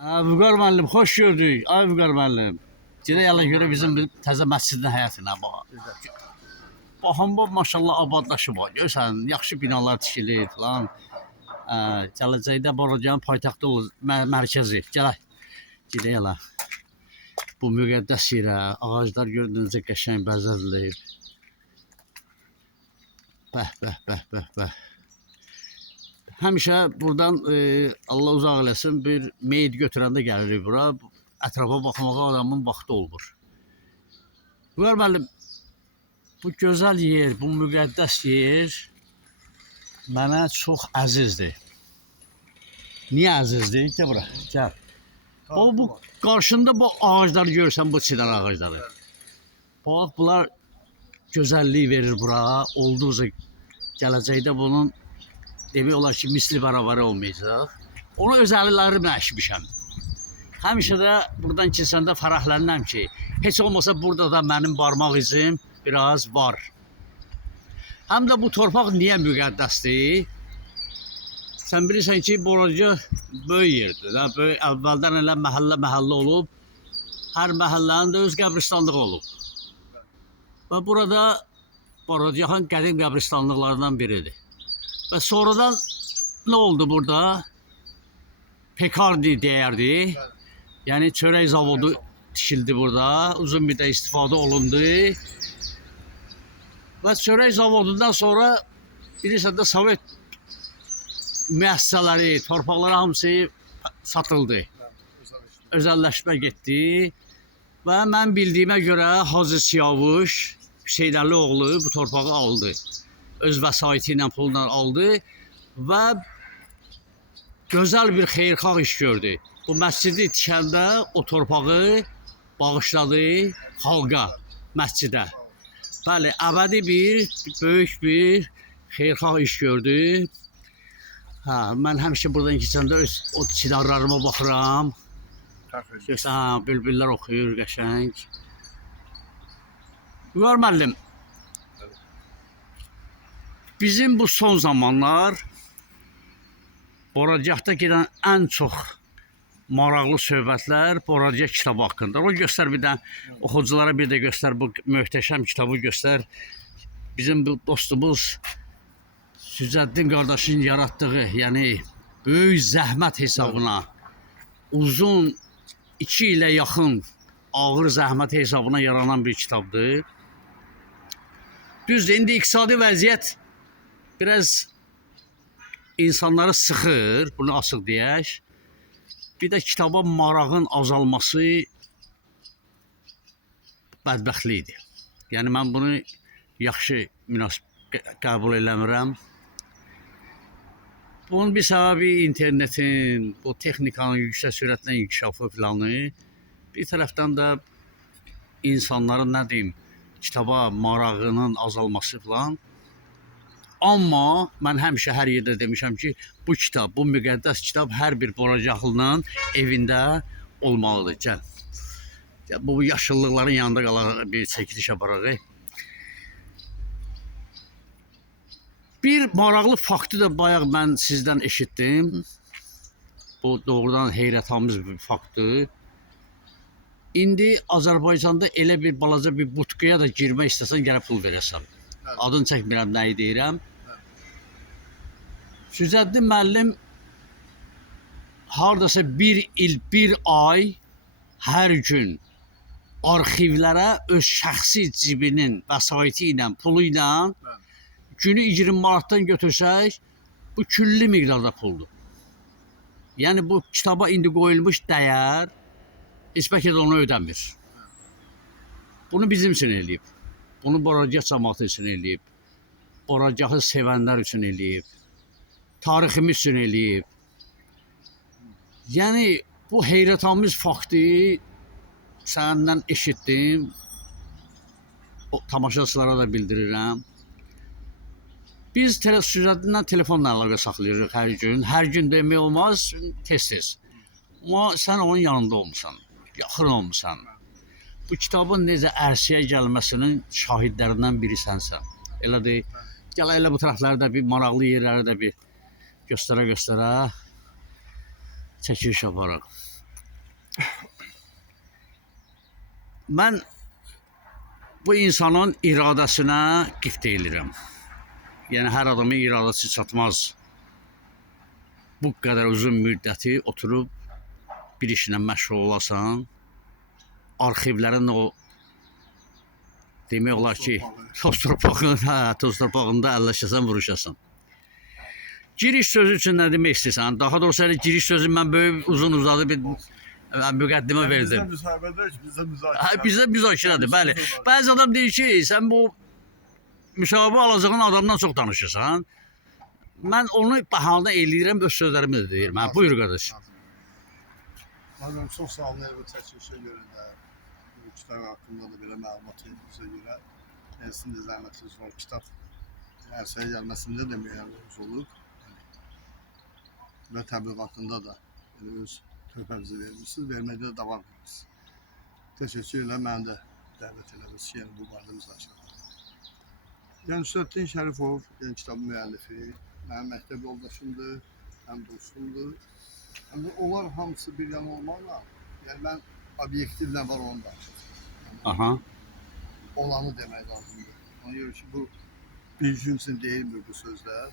Vüqar müəllim, xoş gördük. Ay Vüqar müəllim. Gedək yana görə bizim bir təzə məscidin həyətinə bax. Baxın bu maşallah abadlaşıb. Görsən, yaxşı binalar tikilir falan. Gələcəkdə Borocanın paytaxtı olur, mərkəzi. Gələk. Gedək yana. Bu müqəddəs yerə, ağaclar gördüyünüzdə qəşəng bəzədilir. Bəh, bəh, bəh, bəh, bəh. Həmişə buradan Allah uzaq eləsin bir meyid götürəndə gəlirik bura. Ətrafa baxmağa adamın vaxtı olmur. Vüqar müəllim, bu gözəl yer, bu müqəddəs yer mənə çox əzizdir. Niyə əzizdir? Gəl bura, gəl. Bu qarşında bu ağacları görsən, bu çidən ağacları. Bax, bunlar gözəllik verir bura. Olduqca gələcəkdə bunun demək olar ki, misli bərabər olmayacaq. Onu öz əllərimlə əkmişəm. Həmişə də buradan keçəndə fərəhlənirəm ki, heç olmasa burada da mənim barmaq izim biraz var. Həm də bu torpaq niyə müqəddəsdir? Sən bilirsən ki, Boroca böyük yerdir. Əvvəldən elə məhəllə olub, hər məhəllənin də öz qəbristanlığı olub. Və burada Borocanın qədim qəbristanlıqlarından biridir. Və sonradan nə oldu burada? Pekardi deyərdi. Yəni çörək zavodu tikildi burada. Uzun müddət istifadə olundu. Və çörək zavodundan sonra bilirsən də Sovet müəssisələri, torpaqları hamısı satıldı. Özəlləşmə getdi. Və mən bildiyimə görə Hacı Siyavuş Hüseynəli oğlu bu torpağı aldı. Öz vəsaiti ilə pulla aldı və gözəl bir xeyirxah iş gördü. Bu məscidi tikəndə o torpağı bağışladı xalqa, məscidə. Bəli, əbədi böyük bir xeyirxah iş gördü. Mən həmişə buradan keçəndə o çidarlarıma baxıram. Görsən, bülbüllər oxuyur, qəşəng. Vüqar müəllim, bizim bu son zamanlar Boracaqda gedən ən çox maraqlı söhbətlər Boracaq kitabı haqqında. O göstər bir də, oxuculara bir də göstər, bu möhtəşəm kitabı göstər. Bizim bu dostumuz Sücəddin qardaşın yaratdığı, yəni böyük zəhmət hesabına, uzun 2 ilə yaxın ağır zəhmət hesabına yaranan bir kitabdır. Düzdür, indi iqtisadi vəziyyət biraz insanları sıxır, bunu açıq deyək. Bir də kitaba marağın azalması bədbəxtlikdir. Yəni mən bunu yaxşı qəbul eləmirəm. Bunun bir səbəbi internetin, bu texnikanın yüksək sürətlə inkişafı filanı. Bir tərəfdən də insanların, nə deyim, kitaba marağının azalması filan. Amma mən həmişə hər yerdə demişəm ki, bu kitab, bu müqəddəs kitab hər bir Boracaqlının evində olmalıdır. Gəl. Bu yaşıllıqların yanında qalan bir çəkiliş aparaq. Bir maraqlı faktı da bayaq mən sizdən eşitdim. Bu doğrudan heyrətamiz bir faktdır. İndi Azərbaycanda elə bir balaca bir butqaya da girmək istəsən gəlib pul verəsən. Adını çəkmirəm, nəyi deyirəm. Sücəddin müəllim hardasa 1 il, 1 ay hər gün arxivlərə öz şəxsi cibinin vəsaiti ilə, pulu ilə günü 20 manatdan götürsək, bu külli miqdarda puldur. Yəni bu kitaba indi qoyulmuş dəyər heç bəlkə də onu ödəmir. Bunu bizim üçün eləyib. Bunu Boracaq cəmaatı üçün eləyib. Boracaqı sevənlər üçün eləyib. Tariximiz üçün eləyib. Yəni bu heyrətamiz faktı səndən eşitdim. Tamaşaçılara da bildirirəm. Biz Sücəddindən telefonla əlaqə saxlayırıq hər gün. Hər gün demək olmaz, tez-tez. Amma sən onun yanında olmuşsan, yaxın olmuşsan. Bu kitabın necə ərsəyə gəlməsinin şahidlərindən biri sənsən. Elə deyil. Gəl elə bu tərəflərdə bir maraqlı yerləri də bir göstərə çəkiliş aparaq. Mən bu insanın iradəsinə qift deyilirəm. Yəni hər adamın iradəsi çatmaz. Bu qədər uzun müddəti oturub bir işlə məşğul olasan, arxivlərin o demək olar ki, toz torpağında əlləşəsən, vuruşasan. Giriş sözü üçün nə demək istəyirsən? Daha doğrusu giriş sözü mən böyük uzun uzadı bir müqəddimə verdim. Bizdə müzakirədir, bəli. Bəzi adam deyir ki, sən bu müsahibə alacağın adamdan çox danışırsan. Mən onu bahalda eləyirəm, öz sözlərimi də deyirəm. Buyur qardaş. Mənim çox sağ olun, bu çəkilişə görə də, bu kitab haqqında da belə məlumat verdiyinizə görə, sizin də zəhmətiniz var. Kitab ərsəyə gəlməsində də müəyyən olub və təbliğatında da öz töhfənizi vermişsiniz, verməkdə də davam edirsiniz. Təşəkkürlə məni də dəvət elədiniz ki, bu barədə müzakirə. Yəni Nusrətdin Şərifov, kitab müəllifi, mənim məktəb yoldaşımdır, həm dostumdur. Həm də onlar hamısı bir yana olmaqla, yəni mən obyektiv nə var onu danışacağım. Olanı demək lazımdır. Ona görə ki, bu bir gün üçün deyilmir bu sözlər.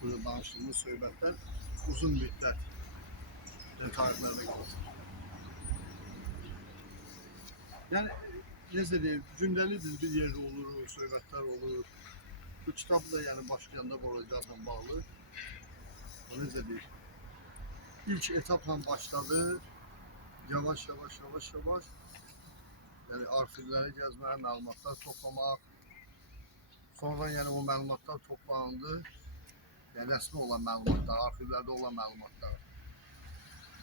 Burada danışdığımız söhbətlər uzun müddət tarixlərdə qalır. Yəni, necə deyim, gündəlik biz bir yerdə oluruq, söhbətlər olur. Bu kitab da yəni başlayanda Boracaqla bağlı. Necə deyim, ilk etapla başladı, yavaş yavaş. Yəni arxivləri gəzməyə, məlumatlar toplamaq. Sonra yəni o məlumatlar toplandı. Yəni rəsmi olan məlumatlar, arxivlərdə olan məlumatlar.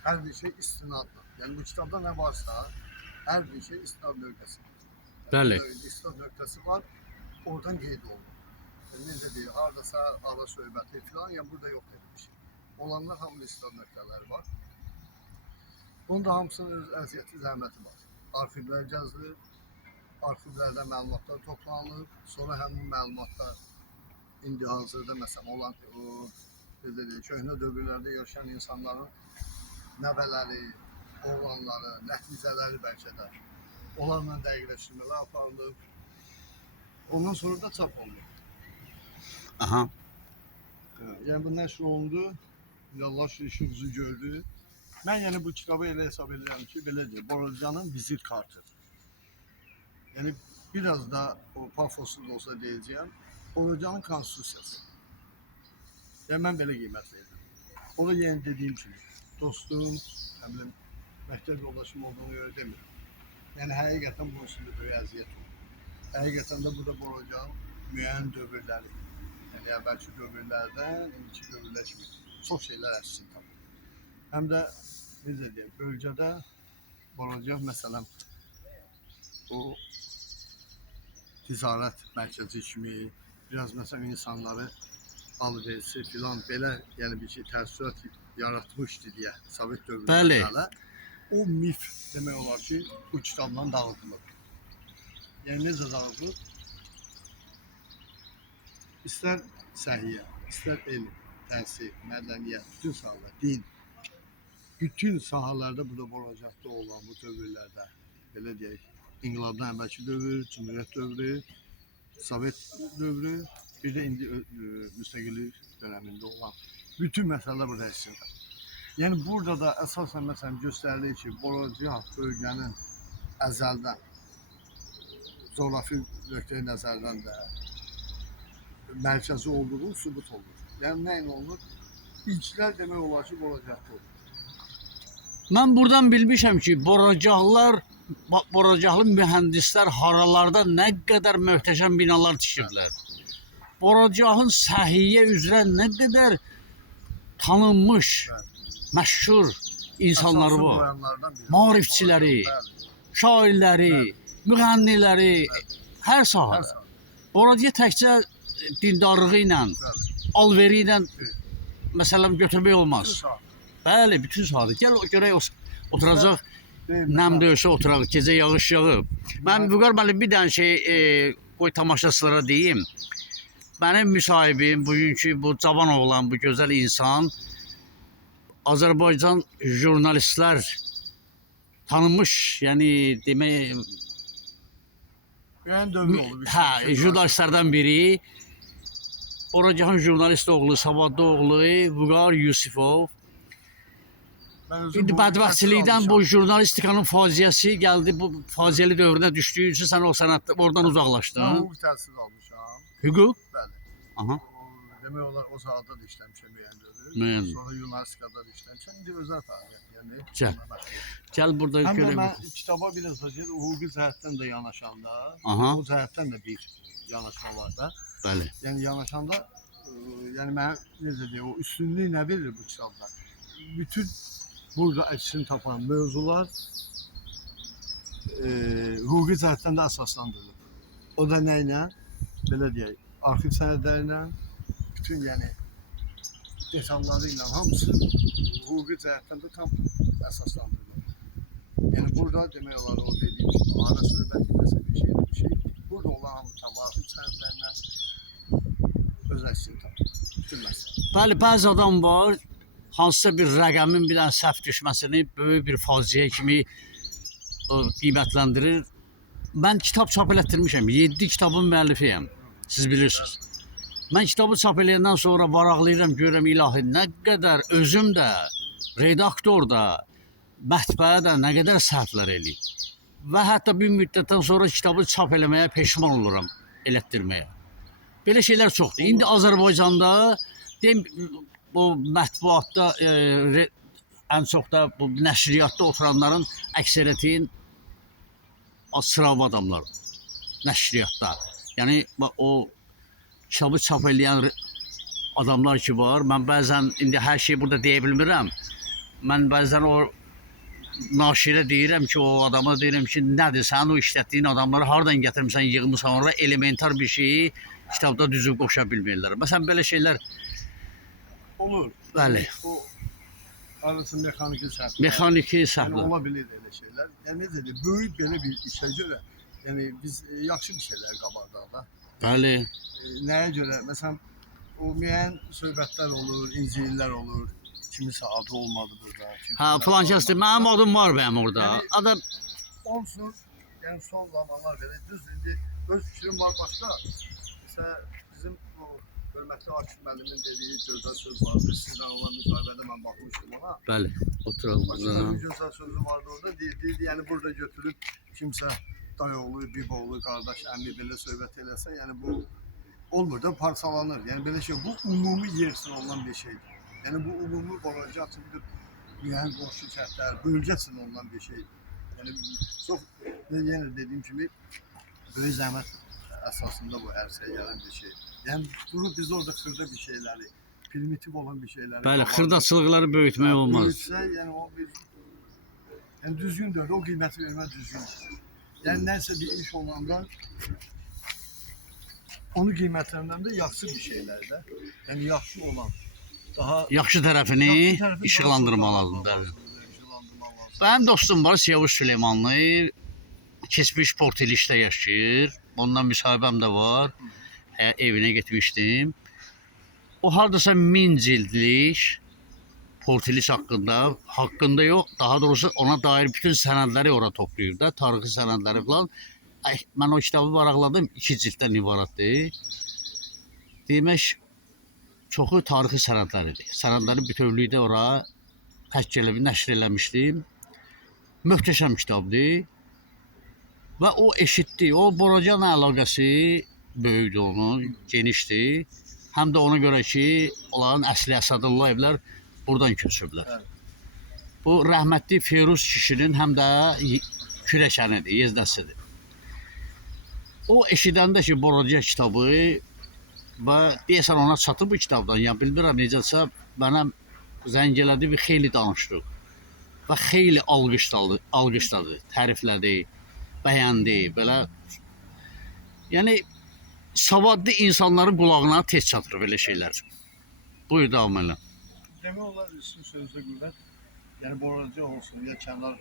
Hər bir şey istinaddır. Yəni bu kitabda nə varsa, hər bir şey istinad nöqtəsidir. Bəli. İstinad nöqtəsi var, oradan qeyd olunur. Necə deyir, haradasa ara söhbəti filan, yəni burada yox edilmiş. Olanlar hamılı istinad nöqtələri var. Bunun da hamısının öz əziyyəti, zəhməti var. Arxivlər gəzilir, arxivlərdə məlumatlar toplanılır, sonra həmin məlumatlar indi hazırda məsələn olan köhnə dövrlərdə yaşayan insanların nəvələri, oğlanları, nəticələri bəlkə də onlarla dəqiqləşdirmələr aparılır. Ondan sonra da çap olunur. Yəni bu nəşr olundu, Allah işimizi gördü. Mən yəni bu kitabı elə hesab edirəm ki, belə deyil, Boracaqın vizit kartıdır. Yəni biraz da o pafoslu da olsa deyəcəyəm, Boracaqın konstitusiyası. Yəni mən belə qiymət verirəm. O da yəni dediyim kimi, dostum, məktəb yoldaşım olduğunu görə demirəm. Yəni həqiqətən bunun üstündə böyük əziyyət olur. Həqiqətən də burada Boracaqın müəyyən dövrləri, yəni əvvəlki dövrlərdən, indiki dövrlər kimi çox şeylər əksini tapır. Həm də, necə deyəm, bölgədə Boracaq məsələn o ticarət mərkəzi kimi, biraz məsələn insanları alverisi filan belə, yəni bir şey təəssürat yaratmışdı deyə Sovet dövrlərdə o mif demək olar ki, bu kitabla dağıtılır. Yəni necə dağıtılır? İstər səhiyyə, istər elm, təhsil, mədəniyyət, bütün sahalar, din, bütün sahalarda burada Boracaqda olan bu dövrlərdə, belə deyək, İnqilabdan əvvəlki dövr, Cümhuriyyət dövrü, Sovet dövrü, bir də indi müstəqillik dönəmində olan bütün məsələlər burada əksində. Yəni burada da əsasən məsələn göstərilir ki, Boracaq bölgənin əzəldən, coğrafi nöqteyi nəzərdən də mərkəzi olduğu sübut olur. Yəni nə ilə olur? İlklər demək olar ki, Boracaqda olur. Mən buradan bilmişəm ki, Boracaqlı mühəndislər haralarda nə qədər möhtəşəm binalar tikiblər. Boracaqın səhiyyə üzrə nə qədər tanınmış, məşhur insanları var. Maarifçiləri, şairləri, müğənniləri, hər sahədə. Boracaq təkcə dindarlığı ilə, alveri ilə məsələn götürmək olmaz. Bəli, bütün sahədə. Gəl görək oturacaq, nəm döysə oturaq, gecə yağış yağıb. Mən Vüqar müəllim bir dənə şey qoy tamaşaçılara deyim. Mənim müsahibim, bugünkü bu cavan oğlan, bu gözəl insan Azərbaycan Jurnalistlər tanınmış, yani demək Yani dövbe oldu. hə, jurnalistlərdən biri. Oracağın jurnalist oğlu, savadlı oğlu Vüqar Yusifov. İndi bədbəxtçilikdən bu jurnalistikanın faciəsi gəldi, bu faciəli dövrünə düşdüyü üçün sən o sənətdə oradan Ben uzaqlaşdın. hukuk təhsil almışam. Hüquq? Bəli. Aha. Demək olar o sahada da işləmişəm müəyyən dövr. Müəyyən. Sonra jurnalistikada da işləmişəm. İndi özəl fəaliyyət, yəni. Gəl. Gəl burada Həm də görək. mən kitaba biraz da hukuki cəhətdən də yanaşanda, Aha. o cəhətdən də bir yanaşma var da. Bəli. Yəni yanaşanda, yəni mən necə deyim, o üstünlüyü nə verir bu kitabda? Bütün burada əksini tapan mövzular hukuki cəhətdən də əsaslandırılır. O da nə ilə? Belə deyək, arxiv sənədləri ilə, bütün yəni detalları ilə hamısı hukuki cəhətdən də tam əsaslandırılır. Yəni burada demək olar o dediyim kimi ana söhbət etməsə bir şey. Burada olan hamı tam arxiv sənədlərindən öz əksini tapır. Bütün məsələ. Bəli, bəzi adam var, hansısa bir rəqəmin bir dənə səhv düşməsini böyük bir faciə kimi qiymətləndirir. Mən kitab çap elətdirmişəm, 7 kitabın müəllifiyəm, siz bilirsiniz. Mən kitabı çap eləyəndən sonra varaqlayıram, görürəm ilahi, nə qədər özüm də, redaktor da, mətbəə də nə qədər səhvlər eləyib. Və hətta bir müddətdən sonra kitabı çap eləməyə peşman oluram, elətdirməyə. Belə şeylər çoxdur. İndi Azərbaycanda deyim, bu mətbuatda ən çox da bu nəşriyyatda oturanların əksəriyyətin sıravi adamlar nəşriyyatda. Yəni o kitabı çap eləyən adamlar ki var. Mən bəzən indi hər şeyi burada deyə bilmirəm. Mən bəzən o naşirə deyirəm ki, o adama deyirəm ki, nədir sən o işlətdiyin adamları hardan gətirmisən, yığmısan oraya elementar bir şeyi kitabda düzüb qoşa bilmirlər. Məsələn belə şeylər olur. Bəli. O arası mexaniki səhv. Mexaniki Yəni səhvlər. ola bilir elə şeylər. Yəni necə deyim, böyük belə bir işə görə, yəni biz yaxşı bir şeylər qabardıq da. Bəli. Nəyə görə? Məsələn, o müəyyən söhbətlər olur, incillər olur. Kimisə adı olmadı burada. Hə, falan kəsdir. Mənim adım var bəyəm orada. Yəni- Adam Onsuz, yəni son zamanlar belə düz indi öz fikrim var başqa. Mesela bizim bu hörmətli Akif müəllimin dediyi gözəl söz vardı. Sizlə olan müsahibədə mən baxmışdım ona. bəli, oturalım Başka burada. bir gözəl sözü vardı orada. Deyirdi, yəni burada götürüb kimsə dayıoğlu, biboğlu, qardaş, əmi belə söhbət eləsə, yəni bu olmur da parçalanır. Yəni belə şey, bu ümumi yersin olan bir şeydir. Yəni bu ümumi bölgə açılır. Yəni qonşu kəndlər, bölgəsin olan bir şeydir. Yəni çox yenə dediyim kimi böyük zəhmət əsasında bu ərsəyə gələn bir şey. Yəni durub biz orada xırda bir şeyləri, primitiv olan bir şeyləri. Bəli, xırdaçılıqları böyütmək olmaz. Böyütsə, yəni o bir yəni düzgün deyil, o qiyməti vermək düzgün deyil. Yəni nəsə bir iş olanda onu qiymətləndirəndə yaxşı bir şeylərdə, yəni yaxşı olan, daha Yaxşı tərəfini yaxşı tərəfi işıqlandırmaq daha lazımdır. Bəli. işıqlandırmaq lazım. Mənim dostum var, Siyavuş Süleymanlı. Keçmiş Port İlişdə yaşayır. Ondan müsahibəm də var. Evinə getmişdim. O hardasa 1000 cildlik Port İliş haqqında yox, daha doğrusu ona dair bütün sənədləri ora toplayır da, tarixi sənədləri falan. Mən o kitabı varaqladım, 2 cilddən ibarətdir. Demək, çoxu tarixi sənədləridir. Sənədləri bütövlükdə ora həkk eləib, nəşr eləmişdim. Möhtəşəm kitabdır. Və o eşitdi, o Boracanla əlaqəsi böyükdür onun, genişdir. Həm də ona görə ki, onların əsli Əsədullayevlər buradan köçüblər. Evet. Bu rəhmətli Firuz kişinin həm də kürəkənidir, yezdəsidir. O eşidəndə ki, Boraca kitabı və deyəsən ona çatıb bu kitabdan, yəni bilmirəm necəsə mənə zəng elədi və xeyli danışdıq. Və xeyli alqışladı, təriflədi, bəyəndi, belə. Yəni savadlı insanların qulağına tez çatır belə şeylər. Buyur davam elə. Demək olar üstün sözdə qüvvət, yəni Boraca olsun, ya kənar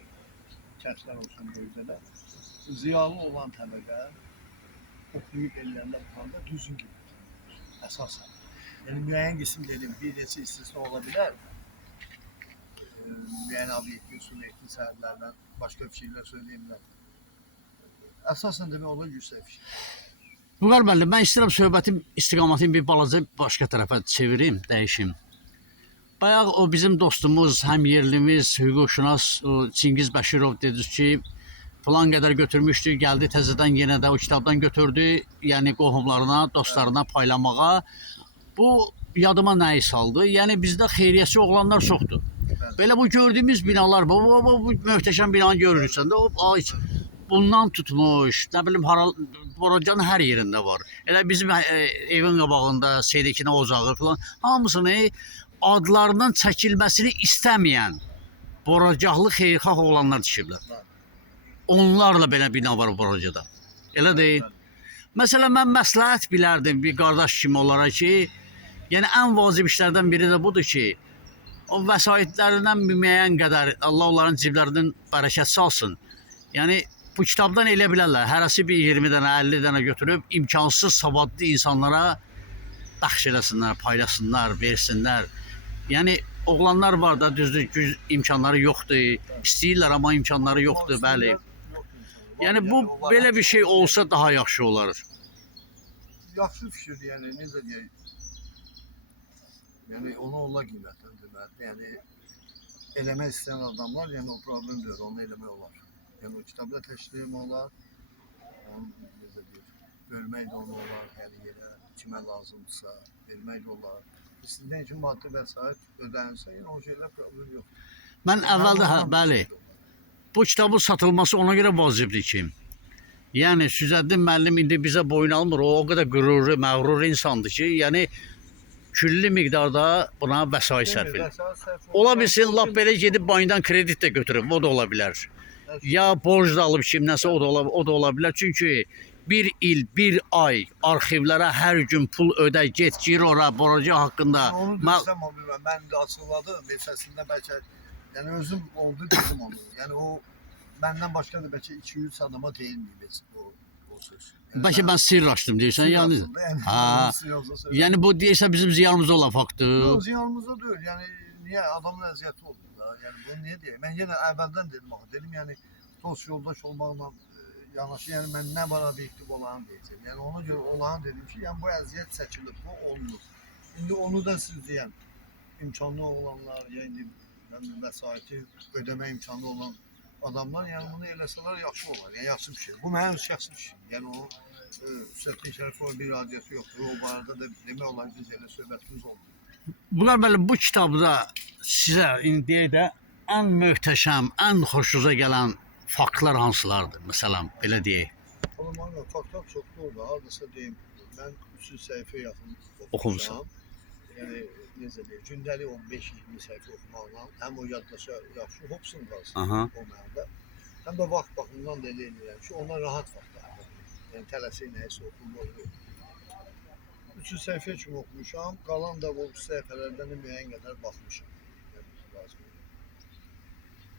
kəndlər olsun bölgədə, ziyalı olan təbəqə oxuyub eləyəndə baxanda düzgün qiymət əsasən. Yəni müəyyən qism dedim, bir neçə istisna ola bilər. müəyyən obyektin, subyektin səhərlərdən başqa fikirlər söyləyirlər. Əsasən demək olar yüksək fikir. Vüqar müəllim, mən istəyirəm söhbətin istiqamətini bir balaca başqa tərəfə çevirim, dəyişim. Bayaq o bizim dostumuz, həm yerlimiz, hüquqşünas Çingiz Bəşirov dedi ki, falan qədər götürmüşdü, gəldi təzədən yenə də o kitabdan götürdü, yəni qohumlarına, dostlarına paylamağa. Bu yadıma nəyi saldı? Yəni bizdə xeyriyyətçi oğlanlar çoxdur. Belə bu gördüyümüz binalar, bu möhtəşəm binanı görürsən də, bundan tutmuş, nə bilim, Borocanın hər yerində var. Elə bizim evin qabağında, Seydikinə ocağı falan, hamısını adlarının çəkilməsini istəməyən Boracaqlı xeyirxah oğlanlar düşüblər. Onlarla belə bina var Boracada. Elə deyil. Məsələn, mən məsləhət bilərdim bir qardaş kimi olaraq ki, yəni ən vacib işlərdən biri də budur ki, o vəsaitlərindən müəyyən qədər Allah onların ciblərinin bərəkət salsın. Yəni, bu kitabdan elə bilərlər, hərəsi bir 20 dənə, 50 dənə götürüb imkansız savadlı insanlara bəxş eləsinlər, paylasınlar, versinlər. Yəni, oğlanlar var da, düzdür, güc imkanları yoxdur, istəyirlər amma imkanları yoxdur, bəli. Yəni, bu, belə bir şey olsa daha yaxşı olar. Yaxşı fikirdir, yəni, necə deyək, yəni, onu Allah qiymətləndirməlidir. Yəni, eləmək istəyən adamlar, yəni, o problem deyil, onu eləmək olar. Yəni, o kitabda təşkil olar, onu, necə deyək, bölmək də onu olar, yəni, yerə, kimə lazımdırsa, vermək də olar. Sizdən ki, maddi vəsait ödənirsə, yəni, o şeylər problem yoxdur. Mən əvvəldə, bəli, bu kitabın satılması ona görə vacibdir ki, yəni Süzəddin müəllim indi bizə boyun almır, o qədər qürurlu, məğrur insandır ki, yəni külli miqdarda buna vəsait sərf edir. Ola bilsin, lap belə gedib bankadan kredit də götürüb, o da ola bilər. Ya borc da alıb kimləsə, o da ola bilər. Çünki bir il, bir ay arxivlərə hər gün pul ödə, get, gir ora, borcu haqqında. Onu desəm, mən də açıqladım, mesələsində bəlkə, yəni özüm oldu dedim onu. Yəni o, məndən başqa da bəlkə 2-3 adama deyilməyib o söz. Bəlkə mən sirr açdım deyirsən, yəni. Yəni bu deyirsən bizim ziyanımıza olan faktdır. Yox, ziyanımıza deyil, yəni niyə adamın əziyyəti olur da, yəni bunu niyə deyək? Mən yenə əvvəldən dedim, yəni dost yoldaş olmaqla yanaşı, yəni mən nə var obyektiv olanı deyəcəm. Yəni ona görə olanı dedim ki, yəni bu əziyyət çəkilib, bu olunur. İndi onu da siz deyən imkanlı olanlar, yəni vəsaiti ödəmə imkanı olan adamlar, yəni bunu eləsələr yaxşı olar, yəni yaxşı bir şey. Bu mənim şəxsi bir şey. Yəni o Süzəddin Şərifovun bir adiyyəti yoxdur. O barədə də demək olar biz elə söhbətimiz oldu. Vüqar müəllim, bu kitabda sizə indi deyək də ən möhtəşəm, ən xoşunuza gələn faktlar hansılardır? Məsələn, belə deyək. Oğlum, faktlar çoxlu oldu. Hardasa deyim, mən 300 səhifə yaxın oxumuşam. Yəni, necə deyim, gündəlik 15-20 səhifə oxumaqla, həm o yaddaşa yaxşı hopsun qalsın o mənada. Həm də vaxt baxımından da elə edirəm ki, ona rahat vaxt ayırıram. Yəni, tələsik nəyəsə oxummaq yox. 300 səhifə kimi oxumuşam, qalan da bu səhifələrdən də müəyyən qədər baxmışam.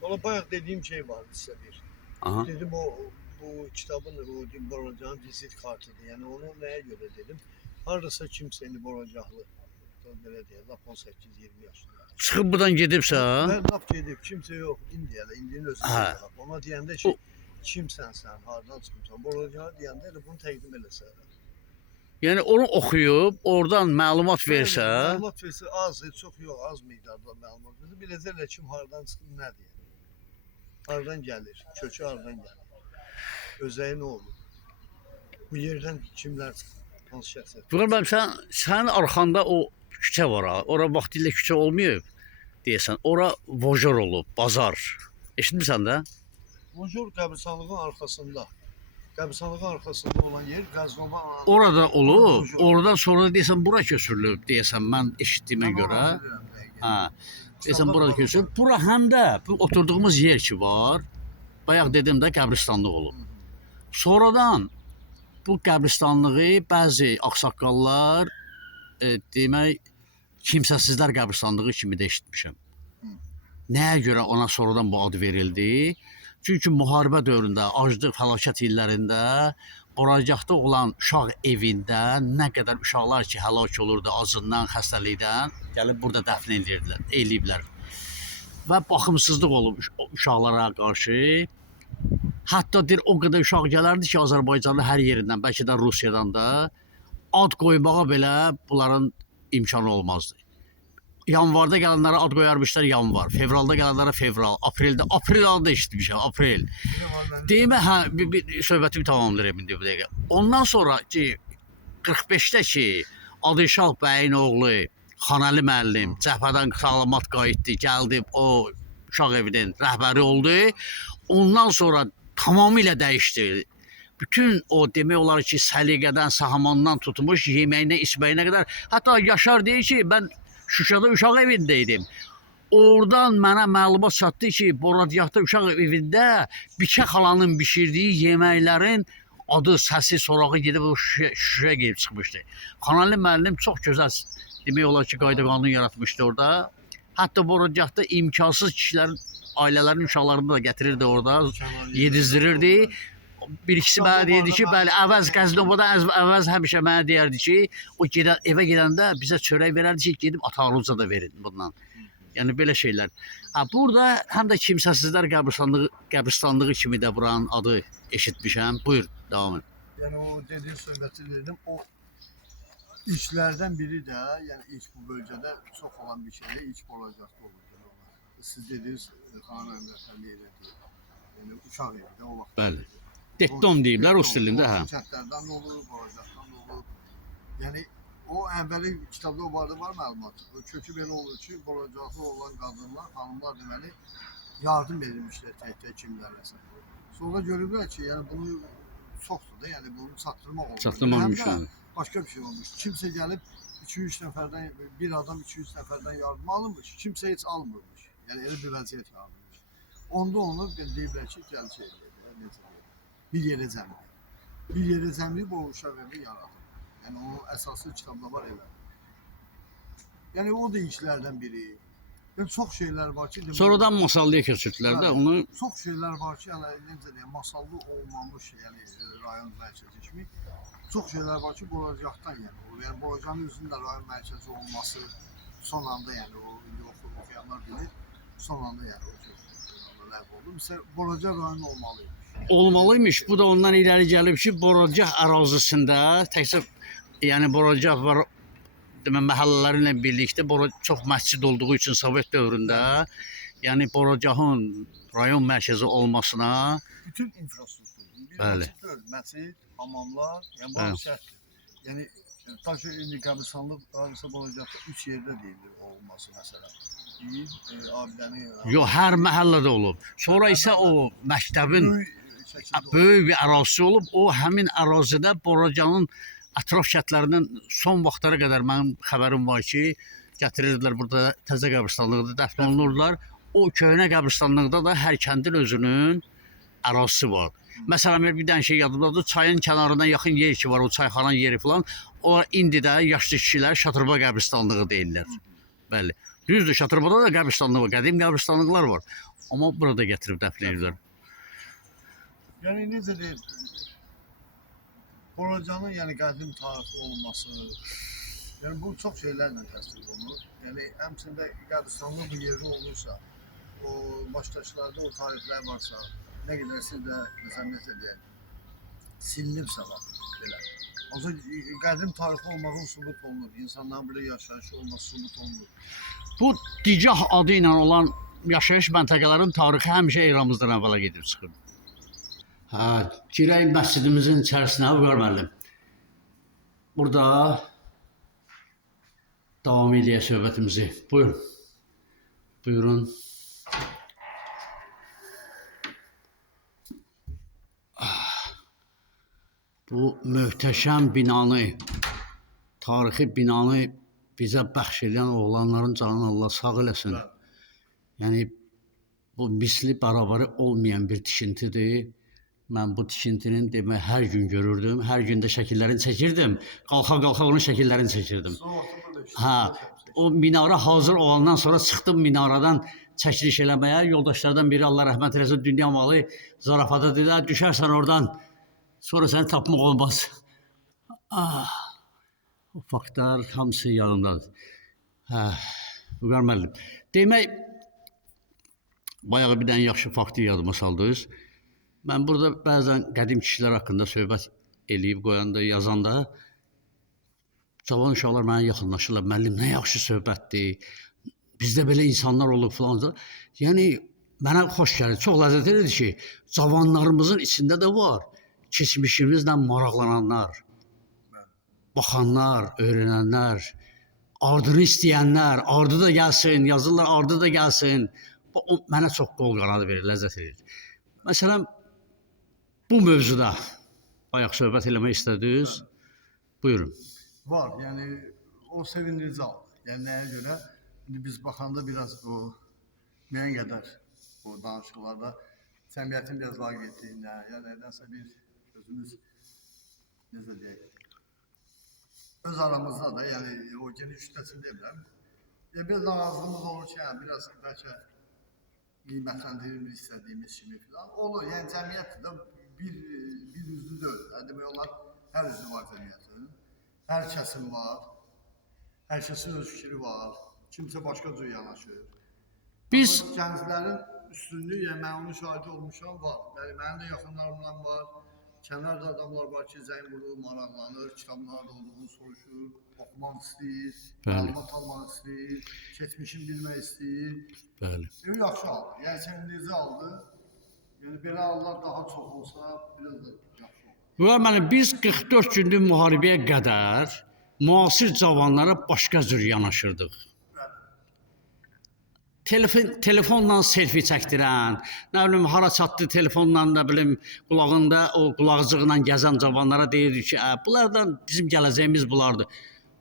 Ola, bayaq dediyim şey var sizə bir. Dedim, bu kitabın, o Boracağın vizit kartıdır. Yəni, onu nəyə görə dedim? Haradasa kimsə indi Boracaqlı, belə deyək, lap 18-20 yaşında. Çıxıb buradan gedibsə? Mən lap gedib, kimsə yox, indinin özündə. Ona deyəndə ki, kimsən sən, haradan çıxmışsan, Boracağı deyəndə elə bunu təqdim eləsə. Yəni onu oxuyub, oradan məlumat versə? Məlumat versə, az, çox yox, az miqdarda məlumat versə, biləcəklər kim haradan çıxıb, nə deyək. Haradan gəlir, kökü haradan gəlir, özəyi nə olur, bu yerdən kimlər çıxır, hansı şəxsiyyət. Vüqar müəllim, sənin arxanda o küçə var ha, ora vaxtilə küçə olmayıb deyəsən, ora vojor olub, bazar. Eşitmirsən də? Vojor qəbristanlığın arxasında. Qəbristanlığın arxasında olan yer Qəznova. Orada olub, oradan sonra deyəsən bura köçürülüb deyəsən, mən eşitdiyimə görə. Hə. Deyəsən bura köçürülüb. Bura həm də bu oturduğumuz yer ki var, bayaq dedim də qəbristanlıq olub. Sonradan bu qəbristanlığı bəzi ağsaqqallar demək kimsəsizlər qəbristanlığı kimi də eşitmişəm. Nəyə görə ona sonradan bu ad verildi? Çünki müharibə dövründə, aclıq, fəlakət illərində Boracaqda olan uşaq evində nə qədər uşaqlar ki həlak olurdu acından, xəstəlikdən, gəlib burada dəfn eləyiblər. və baxımsızlıq olub uşaqlara qarşı. Hətta deyir o qədər uşaq gələrdi ki, Azərbaycanın hər yerindən, bəlkə də Rusiyadan da ad qoymağa belə bunların imkanı olmazdı. Yanvarda gələnlərə ad qoyarmışlar yanvar, fevralda gələnlərə fevral, aprel adı eşitmişəm, aprel. Deyimə, hə, bir söhbətimi tamamlayıram indi bu dəqiqə. Ondan sonra ki, 45-də ki, Adilşah bəyin oğlu Xanəli müəllim cəbhədən salamat qayıtdı, gəldi o uşaq evinin rəhbəri oldu. Ondan sonra tamamilə dəyişdi. Bütün o demək olar ki, səliqədən, sahamandan tutmuş, yeməyinə, içməyinə qədər. Hətta Yaşar deyir ki, mən Şuşada uşaq evində idim. Oradan mənə məlumat çatdı ki, Boradyaqda uşaq evində Bikə xalanın bişirdiyi yeməklərin adı, səsi, sorağı gedib o Şuşaya gedib çıxmışdı. Xanəli müəllim çox gözəl demək olar ki, qayda qanun yaratmışdı orada. Hətta Boradyaqda imkansız kişilərin, ailələrin uşaqlarını da gətirirdi orada, yedizdirirdi. Bir ikisi mənə deyirdi ki, bəli, əvəz Qəznovadan əvəz həmişə mənə deyərdi ki, o evə gedəndə bizə çörək verərdi ki, gedib ata-aruca da verin bundan. Yəni belə şeylər. Ha, burada həm də kimsəsizlər qəbristanlığı kimi də buranın adı eşitmişəm. Buyur, davam et. Yəni o dediğin söhbəti dedim, o ilklərdən biri də, yəni ilk bu bölgədə çox olan bir şey, ilk Boradyaqda olurdu. Siz dediniz, Xanə Əmrətəli elədi. Yəni uşaq evində o vaxt. Bəli. Dekton deyiblər o stilində, hə. Kəndlərdən də olur, Boradyaqdan da olur. Yəni o əvvəli kitabda o barədə var məlumat. Kökü belə olur ki, Boradyaqda olan qadınlar, xanımlar deməli yardım verilmişlər tək-tək kimlərləsə. Sonra görürlər ki, yəni bunu çoxdur da, yəni bunu çatdırmaq olur. Çatdırmamış yəni. Başqa bir şey olmuş. Kimsə gəlib 2-3 nəfərdən, bir adam 2-3 nəfərdən yardım alınmış, kimsə heç almırmış. Yəni elə bir vəziyyət yaranmış. Onda onu deyiblər ki, gəl şey eləyir, necə deyir. Bir yerə cəmləyir. Bir yerə cəmləyib o uşaq evi yaradır. Yəni o əsası kitabda var elə. Yəni o da işlərdən biri. Yəni çox şeylər var ki, Sonradan masallıya köçürdülər də onu. Çox şeylər var ki, yəni necə deyim, masallı olmamış, yəni rayon mərkəzi kimi çox şeylər var ki, Boradyaqdan yəni. Yəni Boradyaqın özünün də rayon mərkəzi olması son anda yəni o indi oxuyanlar bilir. Son anda yəni o ləğv oldu. Məsələn, Boradyaq rayonu olmalıymış. Olmalıymış. Bu da ondan irəli gəlib ki, Boradyaq ərazisində təkcə yəni Boradyaq var demə məhəllələrlə birlikdə çox məscid olduğu üçün Sovet dövründə yəni Boradyaqın rayon mərkəzi olmasına bütün infrastruktur. Bəli. Məscid, hamamlar, yəni bu şərtdir. Yəni daşı indi qəbristanlıq varsa Boradyaqda 3 yerdə deyilir olması məsələn. Abidəni yox, hər məhəllədə olub. Sonra isə o məktəbin böyük bir ərazisi olub. O həmin ərazidə Boradyaqın ətraf kəndlərindən son vaxtlara qədər mənim xəbərim var ki, gətirirdilər burada təzə qəbristanlıqda dəfn olunurlar. O köhnə qəbristanlıqda da hər kəndin özünün ərazisi var. Məsələn, bir dənə şey yadımdadır, çayın kənarından yaxın yer ki var, o çayxanan yeri falan. O indi də yaşlı kişilər Şatırba qəbristanlığı deyirlər. Bəli. Düzdür, Şatırbada da qəbristanlığı var, qədim qəbristanlıqlar var. Amma burada gətirib dəfn edirlər. Yəni necə deyir? Boradyaqın yəni qədim tarixi olması, yəni bu çox şeylərlə təsdiq olunur. Yəni həmçində qəbristanlıq bir yerdə olursa, o başdaşlarda o tarixlər varsa, nə qədər siz də məsələn necə deyək, silinibsə var belə. O zaman qədim tarixi olmağın sübut olunur, insanların burada yaşayışı olması sübut olunur. Bu Dicah adı ilə olan yaşayış məntəqələrin tarixi həmişə eramızdan əvvələ gedib çıxır. Hə, girək məscidimizin içərisinə, Vüqar müəllim. Burada davam edək söhbətimizi. Buyurun. Buyurun. Bu möhtəşəm binanı, tarixi binanı bizə bəxş edən oğlanların canını Allah sağ eləsin. Yəni, bu misli bərabəri olmayan bir tikintidir. Mən bu tikintinin demək hər gün görürdüm, hər gün də şəkillərini çəkirdim. Qalxa-qalxa onun şəkillərini çəkirdim. Hə, o minara hazır olandan sonra çıxdım minaradan çəkiliş eləməyə. Yoldaşlardan biri Allah rəhmət eləsin, dünya malı zarafata dedi, düşərsən oradan, sonra səni tapmaq olmaz. O faktlar hamısı yanımdadır. Hə, Vüqar müəllim. Demək, bayağı bir dənə yaxşı faktı yadıma saldınız. Mən burada bəzən qədim kişilər haqqında söhbət eləyib qoyanda, yazanda cavan uşaqlar mənə yaxınlaşırlar. Müəllim, nə yaxşı söhbətdir. Bizdə belə insanlar olub falan. Yəni mənə xoş gəlir. Çox ləzzət edir ki, cavanlarımızın içində də var. Keçmişimizlə maraqlananlar, baxanlar, öyrənənlər, ardını istəyənlər, ardı da gəlsin, yazırlar, ardı da gəlsin. O mənə çox qol qanadı verir, ləzzət edir. Məsələn, bu mövzuda bayaq söhbət eləmək istədiniz. Buyurun. Var, yəni o sevindirici aldı. Yəni nəyə görə? İndi biz baxanda biraz o müəyyən qədər o danışıqlarda cəmiyyətin biraz vaqitliyinə, ya nədənsə bir özümüz necə deyək, öz aramızda da, yəni o geniş kütləsini demirəm. Biraz narazılığımız olur ki, yəni biraz bəlkə qiymətləndirilmək istədiyimiz kimi falan olur. Yəni cəmiyyət də bir üzlü deyil. Yəni demək olar hər üzlü var cəmiyyətin. Hər kəsim var. Hər kəsin öz fikri var. Kimsə başqa cür yanaşır. Biz Gənclərin üstünlüyü, yəni mən onun şahidi olmuşam, var. Yəni mənim də yaxınlarımdan var. Kənarda adamlar var ki, zəng vurur, maraqlanır, kitablarda olduğunu soruşur, oxumaq istəyir, məlumat almaq istəyir, keçmişini bilmək istəyir. bəli. Yaxşı aldı, yəni sevindirici aldı. Yəni belə hallar daha çox olsa, biraz da yaxşı olur. Və mənim biz 44 günlük müharibəyə qədər müasir cavanlara başqa cür yanaşırdıq. Telefonla selfie çəkdirən, nə bilim hara çatdı telefonla, nə bilim qulağında o qulaqcıqla gəzən cavanlara deyirdi ki, bunlardan bizim gələcəyimiz bulardır.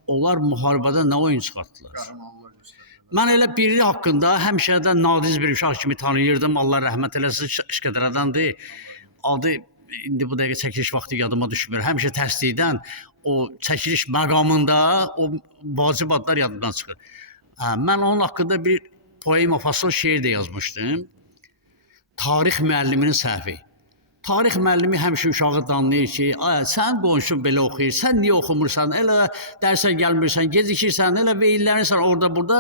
Onlar müharibədə nə oyun çıxartdılar? Qəhrəmanlar göstərir. Mən elə biri haqqında həmişə də nadiz bir uşaq kimi tanıyırdım. Allah rəhmət eləsin, Şıqədradandır. Adı indi bu dəqiqə çəkiliş vaxtı yadıma düşmür. Həmişə təsdiqdən o çəkiliş məqamında o vacib adlar yadımdan çıxır. Mən onun haqqında bir poema fasıl şeir də yazmışdım. Tarix müəlliminin səhvi. Tarix müəllimi həmişə uşağı danlayır ki, sən qonşun belə oxuyur, sən niyə oxumursan, elə dərsə gəlmirsən, gecikirsən, elə veylənirsən orada burada.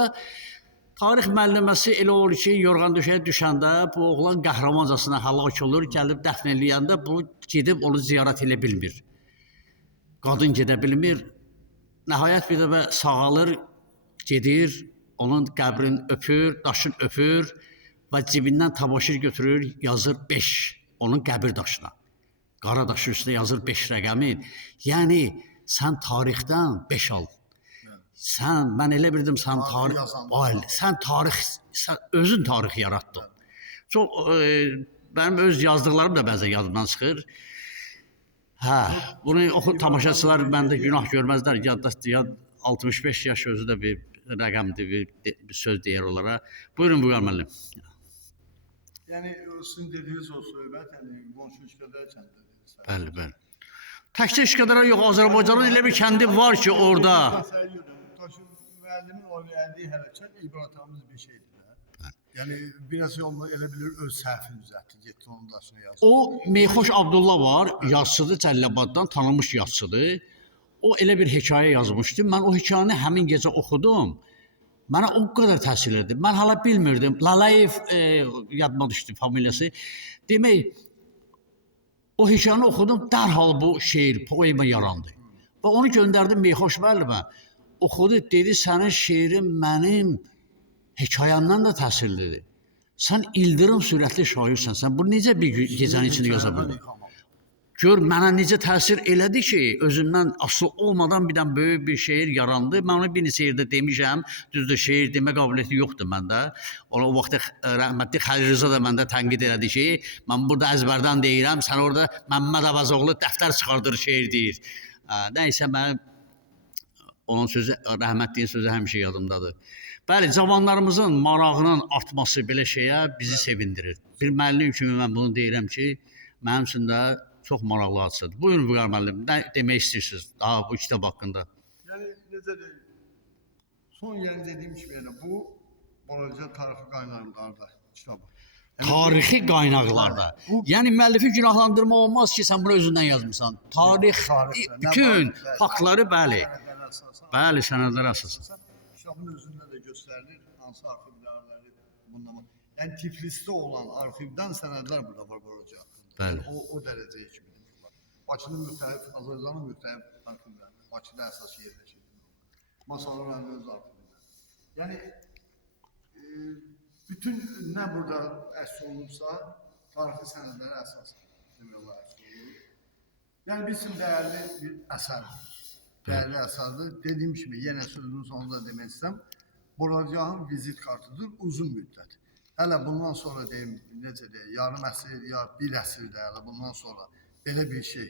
Tarix müəlliməsi elə olur ki, yorğan döşəyə düşəndə bu oğlan qəhrəmancasına həlak olur, gəlib dəfn eləyəndə bu gedib onu ziyarət edə bilmir. Qadın gedə bilmir. Nəhayət bir dəfə sağalır, gedir, onun qəbrini öpür, daşını öpür və cibindən tabaşir götürür, yazır 5 onun qəbir daşına. Qara daşı üstə yazır 5 rəqəmi. Yəni sən tarixdən 5 al. Sən, mən elə bildim sən sən özün tarix yaratdın. Çox mənim öz yazdıqlarım da bəzən yadımdan çıxır. Bunu oxu tamaşaçılar məndə günah görməzlər. Yadda 65 yaş özü də bir rəqəmdir, bir söz deyər onlara. Buyurun Vüqar müəllim. Yəni sizin dediyiniz o söhbət, yəni qonşu Şıqədər kəndi dediniz. Bəli, bəli. Təkcə Şıqədərə yox, Azərbaycanın elə bir kəndi var ki, orada. Müəllimin o verdiyi hərəkət ibratamiz bir şeydir də. Yəni biraz olma elə bilir öz səhvini düzəltdi, getdi onun daşına yazdı. O Meyxoş Abdullah var, yazıçıdır, Cəlilabaddan tanınmış yazıçıdır. O elə bir hekayə yazmışdı. Mən o hekayəni həmin gecə oxudum. Mənə o qədər təsir etdi. Mən hala bilmirdim. Lalayev yadıma düşdü familiyası. Demək, o hekayəni oxudum, dərhal bu şeir, poema yarandı. Və onu göndərdim Meyxoş müəllimə. Oxudu, dedi, sənin şeirin mənim hekayəmdən də təsirlidir. Sən ildırım sürətli şairsən. Sən bunu necə bir gecənin içində yaza bildin? Gör, mənə necə təsir elədi ki, özündən asılı olmadan birdən böyük bir şeir yarandı. Mən onu bir neçə yerdə demişəm. Düzdür, şeir demə qabiliyyəti yoxdur məndə. O vaxt rəhmətli Xəlil Rza da məndə tənqid elədi ki, mən burada əzbərdən deyirəm, sən orada Məmməd Abazoğlu dəftər çıxardır, şeir deyir. Nəysə, mən onun sözü, rəhmətliyin sözü həmişə yadımdadır. Bəli, cavanlarımızın marağının artması belə şeyə bizi sevindirir. Bir müəllim kimi mən bunu deyirəm ki, mənim üçün də çox maraqlı hadisədir. Buyurun Vüqar müəllim, nə demək istəyirsiniz daha bu kitab haqqında? Yəni necə deyim? Son yəni dediyim kimi yəni bu balaca tarixi qaynaqlarda kitabı. Tarixi qaynaqlarda. Yəni müəllifi günahlandırma olmaz ki, sən bunu özündən yazmısan. Tarix, bütün faktları bəli. Bəli, sənədlər əsasında. Kitabın özündə də göstərilir hansı arxivlərləri bundan. Yəni Tiflisdə olan arxivdən sənədlər burada var Boroca haqqında. Bəli. O dərəcəyə kimi demək olar. Bakının müxtəlif, Azərbaycanın müxtəlif arxivlərində, Bakıda əsas yerləşir. Masalın rayonunda öz arxivində. Yəni bütün nə burada əks olunubsa, tarixi sənədlərə əsas demək olar əks olunub. Yəni bizim dəyərli bir əsərdir. Dəyərli əsərdir. Dediyim kimi, yenə sözümün sonunda demək istəyirəm, Boracağın vizit kartıdır uzun müddət. Hələ bundan sonra deyim, necə deyək, yarım əsr ya bir əsrdə hələ bundan sonra belə bir şey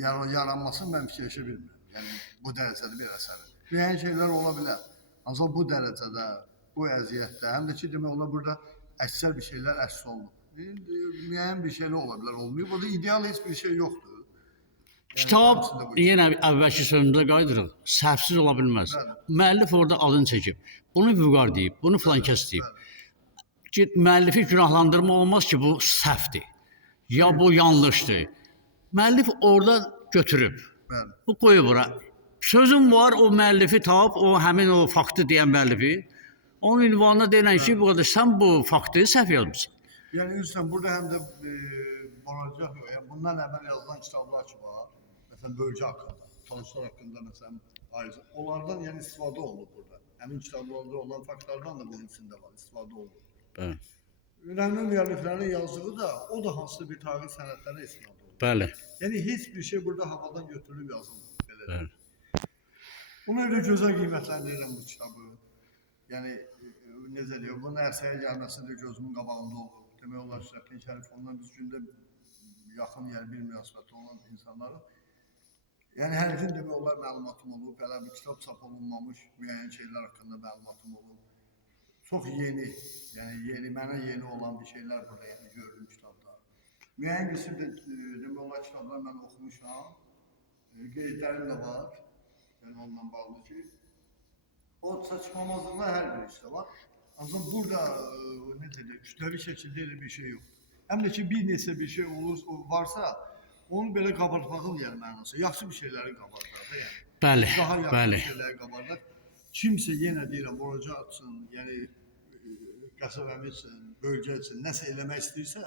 yaranmasını mən fikirləşə bilmirəm. Yəni bu dərəcədə bir əsərdir. Müəyyən şeylər ola bilər. Ancaq bu dərəcədə, bu əziyyətdə, həm də ki, demək olar burada əksər bir şeylər əks olunub. Müəyyən bir şeylər ola bilər, olmuyor. Burada ideal heç bir şey yoxdur. Kitab yenə əvvəlki sözümüzə qayıdırıq. Səhvsiz ola bilməz. Müəllif orada adını çəkib. Bunu Vüqar deyib, bunu filan kəs deyib. Müəllifi günahlandırma olmaz ki, bu səhvdir. Ya bu yanlışdır. Müəllif orada götürüb. Bu qoyub bura. Sözüm var, o müəllifi tap, o həmin o faktı deyən müəllifi. Onun ünvanına deyilən ki, bu qədər sən bu faktı səhv yazmısan. Yəni üzrən burada həm də Boracaq yox. Yəni bundan əvvəl yazılan kitablar ki var. Məsələn bölgə haqqında, tanışlar haqqında məsələn ayrıca. Onlardan yəni istifadə olunub burada. Həmin kitablarda olan faktlardan da bunun içində var, istifadə olunub. Bəli. Ünəmli müəlliflərin yazdığı da o da hansı bir tarix sənədlərə istinad olunub. Bəli. Yəni heç bir şey burada havadan götürülüb yazılmır. Belə. Bəli. Ona görə gözəl qiymətləndirirəm bu kitabı. Yəni necə deyək, bunun ərsəyə gəlməsi də gözümün qabağında olub. Demək olar ki, Şərəfdin Şərif ondan biz gündə yaxın yəni bir münasibətdə olan insanların yəni hər gün demək olar məlumatım olub, belə bir kitab çap olunmamış müəyyən şeylər haqqında məlumatım olub. Çox yeni, yəni mənə yeni olan bir şeylər burada yəni gördüm kitabda. Müəyyən qism demək olar kitablar mən oxumuşam, qeydlərim də var, yəni onunla bağlı ki, o çatışmamazlıqlar hər bir işdə var. Ancaq burada necə deyək, kütləvi şəkildə elə bir şey yoxdur. Həm də ki, bir neçə bir şey varsa, onu belə qabartmağın yəni mənası. Yaxşı bir şeyləri qabardaq da yəni. Bəli, daha yaxşı bəli. bir şeyləri qabardaq. Kimsə yenə deyirəm, Boroca üçün, yəni qəsəbəmiz üçün, bölgə üçün nəsə eləmək istəyirsə,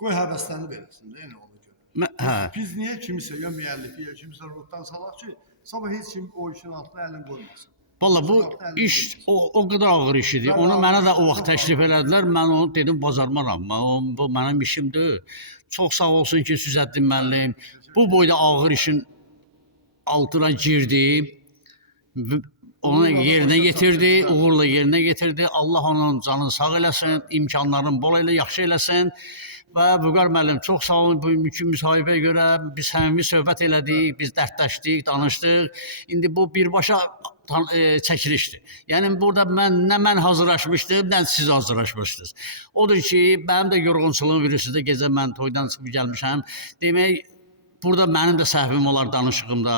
qoy həvəslənib eləsin də, yəni ona görə. Hə. Biz niyə kimsə, ya müəllifi, ya kimsə ruhdan salaq ki, sabah heç kim o işin altına əlini qoymasın. Valla bu iş o qədər ağır iş idi. Onu mənə də o vaxt təklif elədilər. Mən onu dedim bacarmaram. Bu mənim işim deyil. Çox sağ olsun ki, Süzəddin müəllim bu boyda ağır işin altına girdi. Onu yerinə getirdi, uğurla yerinə getirdi. Allah onun canını sağ eləsin, imkanlarını bol elə, yaxşı eləsin. Və Vüqar müəllim çox sağ olun bu mümkün müsahibəyə görə. Biz səmimi söhbət elədik, biz dərdləşdik, danışdıq. İndi bu birbaşa çəkilişdir. Yəni burada mən hazırlaşmışdım, nə siz hazırlaşmışdınız. Odur ki, mənim də yorğunçuluğum virüsüdə gecə mən toydan çıxıb gəlmişəm. Demək, burada mənim də səhvim olar danışığımda.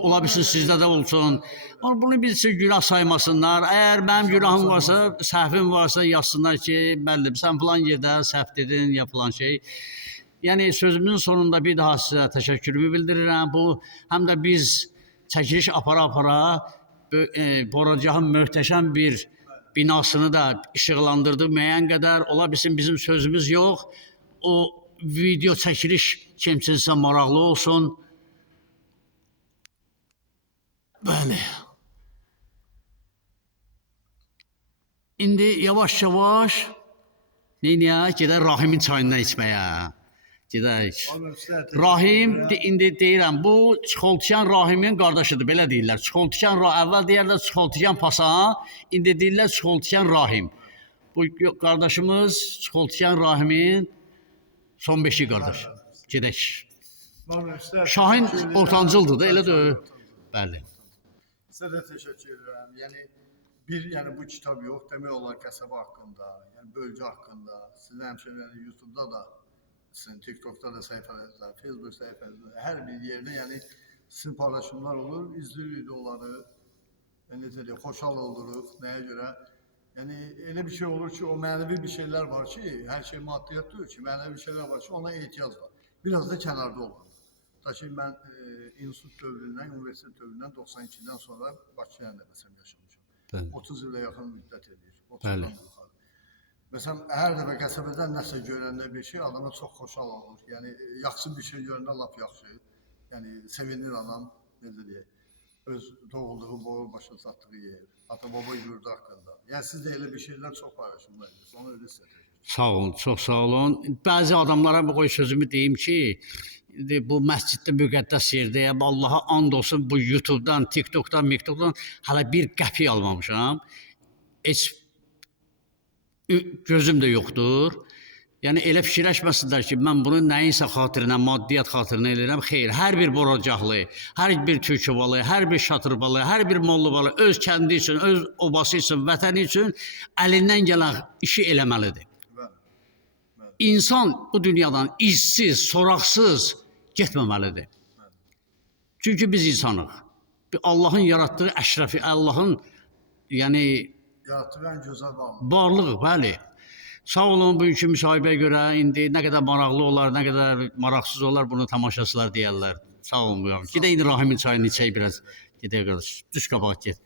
Ola bilsin sizdə də olsun. Bunu biz üçün günah saymasınlar. Əgər mənim günahım varsa, səhvim varsa yazsınlar ki, müəllim, sən falan yerdə səhv dedin ya falan şey. Yəni sözümün sonunda bir daha sizə təşəkkürümü bildirirəm. Bu həm də biz çəkiliş apara-apara Boracağın möhtəşəm bir binasını da işıqlandırdı müəyyən qədər. Ola bilsin bizim sözümüz yox. O video çəkiliş kimsinsə maraqlı olsun. Bəli. İndi yavaş-yavaş neyniyək? Gedək Rahimin çayından içməyə. Gedək. Rahim indi deyirəm, bu Çikoltiyan Rahimin qardaşıdır, belə deyirlər. Çikoltiyan əvvəl deyirlər Çikoltiyan Pasan, indi deyirlər Çikoltiyan Rahim. Bu qardaşımız Çikoltiyan Rahimin son beşi qardaş. Gedək. Şahin ortancıldır da, elə deyil. Bəli. Sizə də təşəkkür edirəm. Yəni bu kitab yox, demək olar qəsəbə haqqında, yəni bölgə haqqında, sizin həmşərilərin YouTube'da da, sizin TikTok'da da səhifənizdə, Facebook səhifənizdə, hər bir yerdə yəni sizin paylaşımlar olur, izləyirik onları, necə deyək, xoşhal oluruq, nəyə görə? Yəni elə bir şey olur ki, o mənəvi bir şeylər var ki, hər şey maddiyyat deyil ki, mənəvi bir şeylər var ki, ona ehtiyac var. Biraz da kənarda olur. Ta ki, mən institut dövründən, universitet dövründən 92-dən sonra Bakıya məsələn yaşamışam. 30 ilə yaxın müddət edir. 30-dan yuxarı. Məsələn, hər dəfə qəsəbədən nəsə görəndə bir şey adama çox xoşal olur. Yəni yaxşı bir şey görəndə lap yaxşı. Yəni sevinir adam, necə deyək, öz doğulduğu, boyu başa çatdığı yer, ata-baba yurdu haqqında. Yəni siz də elə bir şeylər çox paylaşımlarsınız. Onu öyle hissedirsiniz. Sağ olun, çox sağ olun. Bəzi adamlara bu qoy sözümü deyim ki, bu məsciddə müqəddəs yerdəyəm. Allaha and olsun bu YouTube-dan, TikTok-dan, MikTok-dan hələ bir qəpik almamışam. Heç gözüm də yoxdur. Yəni elə fikirləşməsinlər ki, mən bunu nəyinsə xatirinə, maddiyyat xatirinə edirəm. Xeyr, hər bir boracaqlı, hər bir türküvalı, hər bir şatırbalı, hər bir mollubalı öz kəndi üçün, öz obası üçün, vətəni üçün əlindən gələn işi eləməlidir. Bəli. Bəli. İnsan bu dünyadan izsiz, soraqsız getməməlidir. Çünki biz insanıq. Allahın yaratdığı əşrəfi, Allahın yəni Yaratdığı ən gözəl varlıq. varlığı, bəli. Sağ olun bugünkü müsahibəyə görə indi nə qədər maraqlı olar, nə qədər maraqsız olar bunu tamaşaçılar deyərlər. Sağ olun buyurun. Gedək indi Rahimin çayını içək biraz. Gedək qardaş. Düş qabaq get.